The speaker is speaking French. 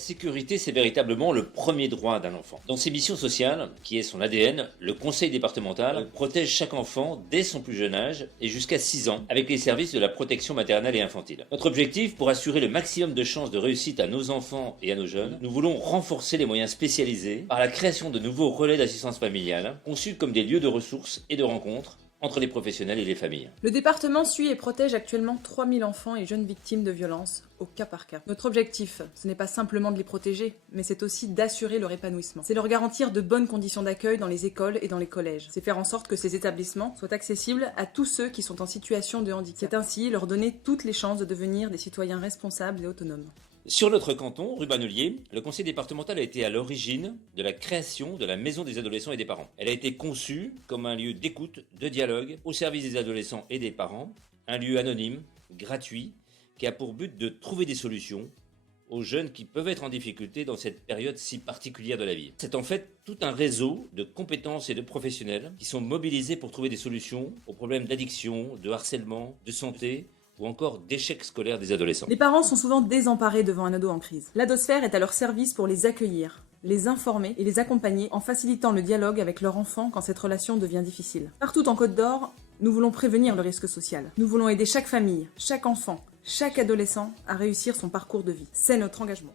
sécurité, c'est véritablement le premier droit d'un enfant. Dans ses missions sociales, qui est son ADN, le conseil départemental protège chaque enfant dès son plus jeune âge et jusqu'à 6 ans avec les services de la protection maternelle et infantile. Notre objectif, pour assurer le maximum de chances de réussite à nos enfants et à nos jeunes, nous voulons renforcer les moyens spécialisés par la création de nouveaux relais d'assistance familiale, conçus comme des lieux de ressources et de rencontres entre les professionnels et les familles. Le département suit et protège actuellement 3000 enfants et jeunes victimes de violences, au cas par cas. Notre objectif, ce n'est pas simplement de les protéger, mais c'est aussi d'assurer leur épanouissement. C'est leur garantir de bonnes conditions d'accueil dans les écoles et dans les collèges. C'est faire en sorte que ces établissements soient accessibles à tous ceux qui sont en situation de handicap. C'est ainsi leur donner toutes les chances de devenir des citoyens responsables et autonomes. Sur notre canton, Rue-Bannelier, le conseil départemental a été à l'origine de la création de la maison des adolescents et des parents. Elle a été conçue comme un lieu d'écoute, de dialogue, au service des adolescents et des parents, un lieu anonyme, gratuit, qui a pour but de trouver des solutions aux jeunes qui peuvent être en difficulté dans cette période si particulière de la vie. C'est en fait tout un réseau de compétences et de professionnels qui sont mobilisés pour trouver des solutions aux problèmes d'addiction, de harcèlement, de santé, ou encore d'échecs scolaires des adolescents. Les parents sont souvent désemparés devant un ado en crise. L'Adosphère est à leur service pour les accueillir, les informer et les accompagner en facilitant le dialogue avec leur enfant quand cette relation devient difficile. Partout en Côte d'Or, nous voulons prévenir le risque social. Nous voulons aider chaque famille, chaque enfant, chaque adolescent à réussir son parcours de vie. C'est notre engagement.